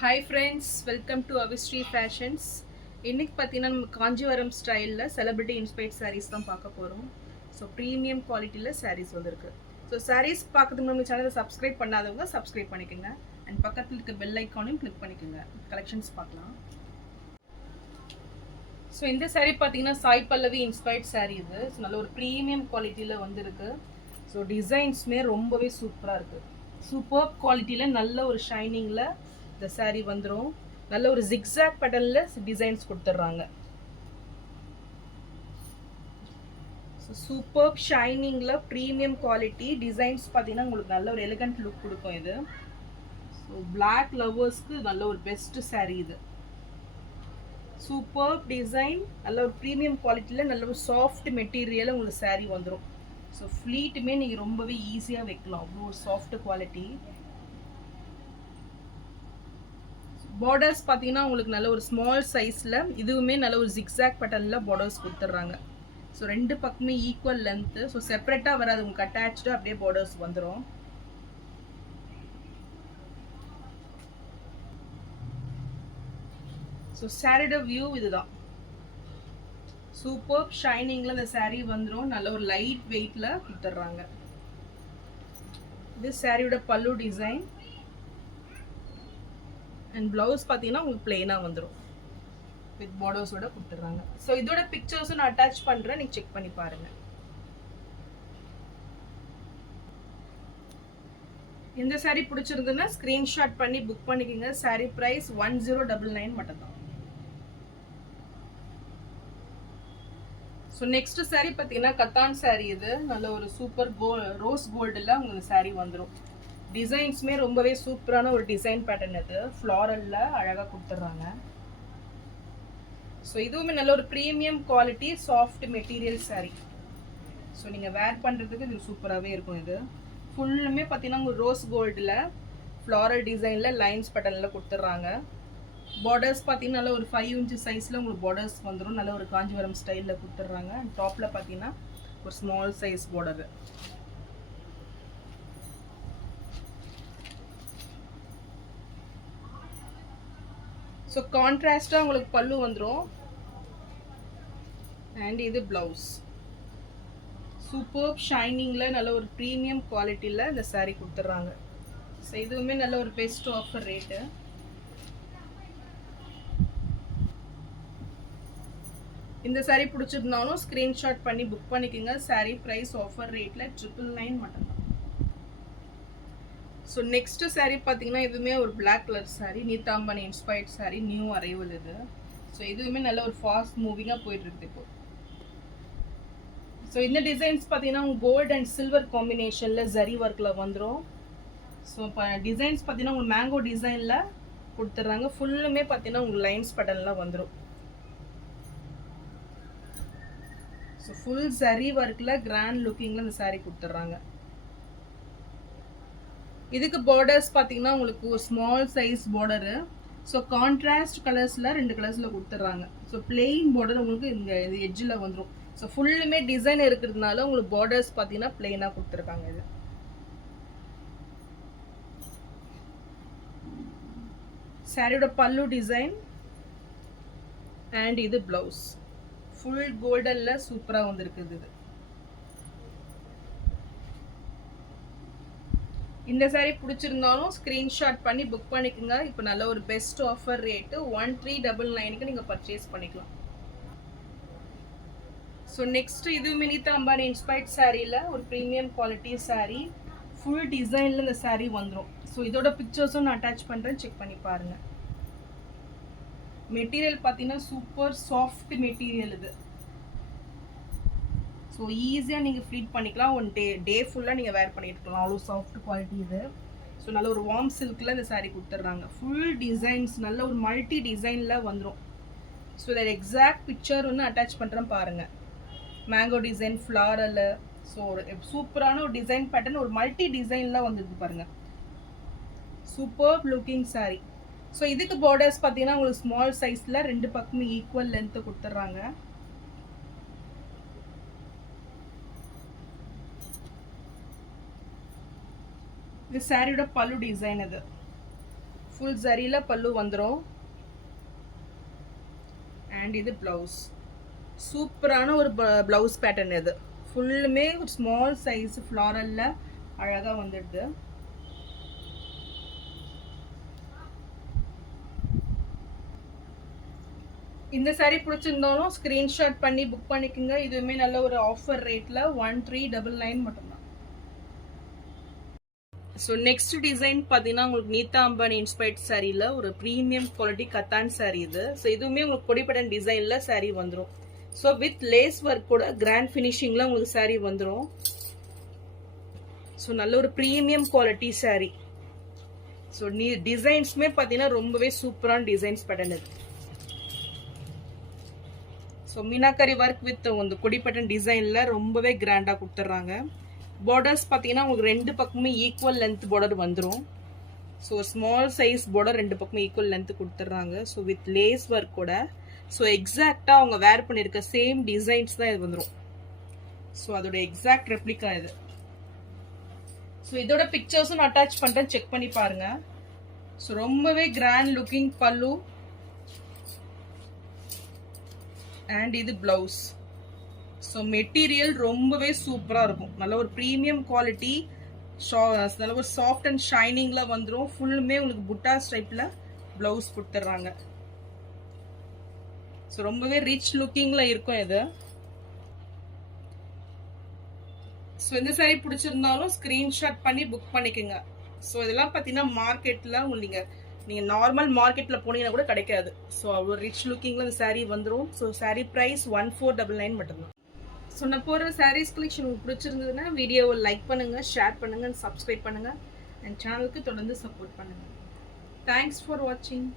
Hi friends, welcome to Avisri fashions. இன்றைக்கி பார்த்தீங்கன்னா நம்ம காஞ்சிவரம் ஸ்டைலில் செலிபிரிட்டி இன்ஸ்பைர்ட் சாரீஸ் தான் பார்க்க போகிறோம். ஸோ ப்ரீமியம் குவாலிட்டியில் சாரீஸ் வந்திருக்கு. ஸோ சாரீஸ் பார்க்கறதுக்கு நம்ம சேனலை சப்ஸ்கிரைப் பண்ணாதவங்க சப்ஸ்கிரைப் பண்ணிக்கோங்க. அண்ட் பக்கத்தில் இருக்க பெல் ஐக்கானையும் கிளிக் பண்ணிக்கோங்க. கலெக்ஷன்ஸ் பார்க்கலாம். ஸோ இந்த சாரீ பார்த்தீங்கன்னா சாய் பல்லவி இன்ஸ்பைர்ட் சாரீ இது. ஸோ நல்ல ஒரு ப்ரீமியம் குவாலிட்டியில் வந்திருக்கு. ஸோ டிசைன்ஸுமே ரொம்பவே சூப்பராக இருக்குது. சூப்பர் குவாலிட்டியில் நல்ல ஒரு ஷைனிங்கில் இந்த சாரீ வந்துடும். நல்ல ஒரு ஜிக்ஸாக் பேட்டர்னில் டிசைன்ஸ் கொடுத்துட்றாங்க. ஸோ சூப்பர் ஷைனிங்கில் ப்ரீமியம் குவாலிட்டி டிசைன்ஸ் பார்த்தீங்கன்னா உங்களுக்கு நல்ல ஒரு எலிகண்ட் லுக் கொடுக்கும் இது. ஸோ பிளாக் லவர்ஸ்க்கு நல்ல ஒரு பெஸ்ட் சாரீ இது. சூப்பர் டிசைன், நல்ல ஒரு ப்ரீமியம் குவாலிட்டியில் நல்ல ஒரு சாஃப்ட் மெட்டீரியல் உங்களுக்கு சாரீ வந்துடும். ஸோ ஃப்ளீட்டுமே நீங்கள் ரொம்பவே ஈஸியாக வைக்கலாம், அவ்வளோ ஒரு சாஃப்ட் குவாலிட்டி. பார்டர்ஸ் பார்த்தீங்கன்னா உங்களுக்கு நல்ல ஒரு ஸ்மால் சைஸில் இதுவுமே நல்ல ஒரு ஜிக்ஸாக் பேட்டர்னில் பார்டர்ஸ் கொடுத்துட்றாங்க. ஸோ ரெண்டு பக்கமே ஈக்குவல் லென்த்து. ஸோ செப்பரேட்டாக வராது, உங்களுக்கு அட்டாச்சாக அப்படியே பார்டர்ஸ் வந்துடும். ஸோ சாரியோட வியூ இதுதான். சூப்பர் ஷைனிங்கில் இந்த சாரீ வந்துடும். நல்ல ஒரு லைட் வெயிட்டில் கொடுத்துட்றாங்க. இது சாரியோட பல்லு டிசைன். அண்ட் ப்ளவுஸ் பார்த்தீங்கன்னா உங்களுக்கு பிளெயினாக வந்துடும், வித் பார்டர்ஸோட கொடுத்துட்றாங்க. ஸோ இதோட பிக்சர்ஸும் நான் அட்டாச் பண்ணுறேன், நீங்கள் செக் பண்ணி பாருங்கள். எந்த சாரீ பிடிச்சிருந்ததுன்னா ஸ்க்ரீன்ஷாட் பண்ணி புக் பண்ணிக்கோங்க. சாரீ ப்ரைஸ் 1099 மட்டும்தான். ஸோ நெக்ஸ்ட் சாரீ பார்த்தீங்கன்னா கத்தான் சாரீ இது. நல்ல ஒரு சூப்பர் ரோஸ் கோல்டில் உங்களுக்கு சாரீ வந்துடும். டிசைன்ஸுமே ரொம்பவே சூப்பரான ஒரு டிசைன் பேட்டர்ன் இது. ஃப்ளாரலில் அழகாக கொடுத்துட்றாங்க. ஸோ இதுவுமே நல்ல ஒரு premium quality soft material sari. So நீங்கள் வேர் பண்ணுறதுக்கு இது சூப்பராகவே இருக்கும். இது ஃபுல்லுமே பார்த்தீங்கன்னா உங்களுக்கு ரோஸ் கோல்டில் ஃப்ளாரல் டிசைனில் லைன்ஸ் பேட்டர்னில் கொடுத்துட்றாங்க. பார்டர்ஸ் பார்த்தீங்கன்னா நல்ல ஒரு 5 inch சைஸில் உங்களுக்கு பார்டர்ஸ் வந்துடும். நல்ல ஒரு காஞ்சிவரம் ஸ்டைலில் கொடுத்துட்றாங்க. டாப்பில் பார்த்தீங்கன்னா ஒரு ஸ்மால் சைஸ் பார்டரு. ஸோ கான்ட்ராஸ்டாக உங்களுக்கு பல்லு வந்துடும். அண்ட் இது ப்ளவுஸ். சூப்பர் ஷைனிங்கில் நல்ல ஒரு ப்ரீமியம் குவாலிட்டியில் இந்த சாரீ கொடுத்துட்றாங்க. ஸோ இதுவுமே நல்ல ஒரு பெஸ்ட் ஆஃபர் ரேட்டு. இந்த சாரீ பிடிச்சிருந்தாலும் ஸ்க்ரீன்ஷாட் பண்ணி புக் பண்ணிக்கோங்க. சாரீ ப்ரைஸ் ஆஃபர் ரேட்டில் 999 மட்டும்தான். ஸோ நெக்ஸ்ட் சாரீ பார்த்தீங்கன்னா இதுவுமே ஒரு black colour sari, நீத்தாம்பனி inspired sari, new arrival இது. ஸோ இதுவுமே நல்ல ஒரு ஃபாஸ்ட் மூவிங்காக போயிட்டுருக்குது இப்போ. ஸோ இந்த டிசைன்ஸ் பார்த்தீங்கன்னா உங்கள் கோல்டு அண்ட் சில்வர் காம்பினேஷனில் ஜரி ஒர்க்கில் வந்துடும். ஸோ இப்போ டிசைன்ஸ் பார்த்தீங்கன்னா உங்களுக்கு மேங்கோ டிசைனில் கொடுத்துட்றாங்க. ஃபுல்லுமே பார்த்தீங்கன்னா உங்களுக்கு லைன்ஸ் பேட்டர்னில் வந்துடும். ஸோ ஃபுல் ஜரி ஒர்க்கில் கிராண்ட் லுக்கிங்கில் இந்த சாரீ கொடுத்துட்றாங்க. இதுக்கு பார்டர்ஸ் பார்த்தீங்கன்னா உங்களுக்கு ஒரு small size border. So contrast கலர்ஸில் 2 கலர்ஸில் கொடுத்துட்றாங்க. ஸோ பிளெயின் பார்டர் உங்களுக்கு இந்த எட்ஜில் வந்துடும். ஸோ ஃபுல்லுமே டிசைன் இருக்கிறதுனால உங்களுக்கு பார்டர்ஸ் பார்த்தீங்கன்னா பிளெயினாக கொடுத்துருக்காங்க. இது சாரியோட பல்லு டிசைன். அண்ட் இது ப்ளவுஸ் ஃபுல் கோல்டனில் சூப்பராக வந்திருக்குது. இது இந்த சாரீ பிடிச்சிருந்தாலும் ஸ்க்ரீன்ஷாட் பண்ணி புக் பண்ணிக்கோங்க. இப்போ நல்ல ஒரு பெஸ்ட் ஆஃபர் ரேட்டு 1399க்கு நீங்கள் பர்ச்சேஸ் பண்ணிக்கலாம். ஸோ நெக்ஸ்ட் இதுவுமே நீத்தாம்பனி இன்ஸ்பைர்ட் சாரியில் ஒரு ப்ரீமியம் குவாலிட்டி சாரீ. ஃபுல் டிசைனில் இந்த சாரீ வந்துடும். ஸோ இதோட பிக்சர்ஸும் நான் அட்டாச் பண்ணுறேன், செக் பண்ணி பாருங்கள். மெட்டீரியல் பார்த்தீங்கன்னா சூப்பர் சாஃப்ட் மெட்டீரியல் இது. ஸோ ஈஸியாக நீங்கள் ஃப்ளீட் பண்ணிக்கலாம். ஒன் டே ஃபுல்லாக நீங்கள் வேர் பண்ணிட்டு இருக்கலாம், அவ்வளோ சாஃப்ட் குவாலிட்டி இது. ஸோ நல்ல ஒரு வார்ம் சில்கில் இந்த சாரீ கொடுத்துட்றாங்க. ஃபுல் டிசைன்ஸ் நல்ல ஒரு மல்டி டிசைனில் வந்துடும். ஸோ இதில் எக்ஸாக்ட் பிக்சர் ஒன்று அட்டாச் பண்ணுறேன் பாருங்கள். Mango design, floral. ஸோ ஒரு சூப்பரான ஒரு டிசைன் பேட்டர்ன், ஒரு மல்டி டிசைனில் வந்துருக்கு பாருங்கள். Super looking sari. ஸோ இதுக்கு பார்டர்ஸ் பார்த்தீங்கன்னா உங்களுக்கு ஸ்மால் சைஸில் 2 பக்கமே ஈக்குவல் லென்த்து கொடுத்துட்றாங்க. இது சாரியோட பல்லு டிசைன். இது ஃபுல் ஜரியில் பல்லு வந்துடும். அண்ட் இது ப்ளவுஸ். சூப்பரான ஒரு ப்ளவுஸ் பேட்டர்ன் இது. ஃபுல்லுமே ஒரு ஸ்மால் சைஸ் ஃப்ளாரலில் அழகாக வந்துடுது. இந்த saree பிடிச்சிருந்தாலும் ஸ்க்ரீன்ஷாட் பண்ணி புக் பண்ணிக்கோங்க. இதுவுமே நல்ல ஒரு ஆஃபர் ரேட்டில் 1399 மட்டும்தான். ஸோ நெக்ஸ்ட் டிசைன் பார்த்தீங்கன்னா உங்களுக்கு நீதா அம்பானி இன்ஸ்பைர்ட் சாரியில் ஒரு ப்ரீமியம் குவாலிட்டி கத்தான் சாரீ இது. ஸோ இதுவுமே உங்களுக்கு கொடிப்பட்டன் டிசைனில் சாரீ வந்துடும். ஸோ வித் லேஸ் ஒர்க் கூட கிராண்ட் ஃபினிஷிங்கில் உங்களுக்கு சாரீ வந்துடும். ஸோ நல்ல ஒரு ப்ரீமியம் குவாலிட்டி சாரீ. ஸோ டிசைன்ஸுமே பார்த்தீங்கன்னா ரொம்பவே சூப்பரான டிசைன்ஸ் பேட்டர்ன் இது. ஸோ மீனாக்கரி ஒர்க் வித் இந்த கொடிப்பட்டன் டிசைனில் ரொம்பவே கிராண்டாக கொடுத்துட்றாங்க. பார்டர்ஸ் பார்த்தீங்கன்னா உங்களுக்கு ரெண்டு பக்கமும் ஈக்குவல் லென்த் பார்டர் வந்துடும். ஸோ ஸ்மால் சைஸ் பார்டர் ரெண்டு பக்கமும் ஈக்குவல் லென்த் கொடுத்துட்றாங்க. ஸோ வித் லேஸ் ஒர்க் கூட. ஸோ எக்ஸாக்டாக அவங்க வேர் பண்ணியிருக்க சேம் டிசைன்ஸ் தான் இது வந்துடும். ஸோ அதோட எக்ஸாக்ட் ரெப்ளிகா இது. ஸோ இதோட பிக்சர்ஸும் நான் அட்டாச் பண்ணுறேன், செக் பண்ணி பாருங்கள். ஸோ ரொம்பவே கிராண்ட் லுக்கிங் பல்லு அண்ட் இது பிளவுஸ். ஸோ மெட்டீரியல் ரொம்பவே சூப்பராக இருக்கும். நல்ல ஒரு ப்ரீமியம் குவாலிட்டி, நல்ல ஒரு சாஃப்ட் அண்ட் ஷைனிங்கில் வந்துடும். ஃபுல்லுமே உங்களுக்கு புட்டா ஸ்டைப்பில் ப்ளவுஸ் கொடுத்துட்றாங்க. ஸோ ரொம்பவே ரிச் லுக்கிங்கில் இருக்கும் இது. ஸோ இந்த சாரீ பிடிச்சிருந்தாலும் ஸ்க்ரீன்ஷாட் பண்ணி புக் பண்ணிக்கோங்க. ஸோ இதெல்லாம் பார்த்தீங்கன்னா மார்க்கெட்டில் உங்களுக்கு நீங்கள் நார்மல் மார்க்கெட்டில் போனீங்கன்னா கூட கிடைக்காது. ஸோ அவ்வளோ ரிச் லுக்கிங்கில் இந்த சாரீ வந்துடும். ஸோ சாரீ ப்ரைஸ் 1499 மட்டும்தான். ஸோ நான் போடுற சாரீஸ் கலெக்ஷன் உங்களுக்கு பிடிச்சிருந்ததுன்னா வீடியோவை லைக் பண்ணுங்கள், ஷேர் பண்ணுங்கள், சப்ஸ்கிரைப் பண்ணுங்கள். என் சேனலுக்கு தொடர்ந்து சப்போர்ட் பண்ணுங்கள். தேங்க்ஸ் ஃபார் வாட்சிங்.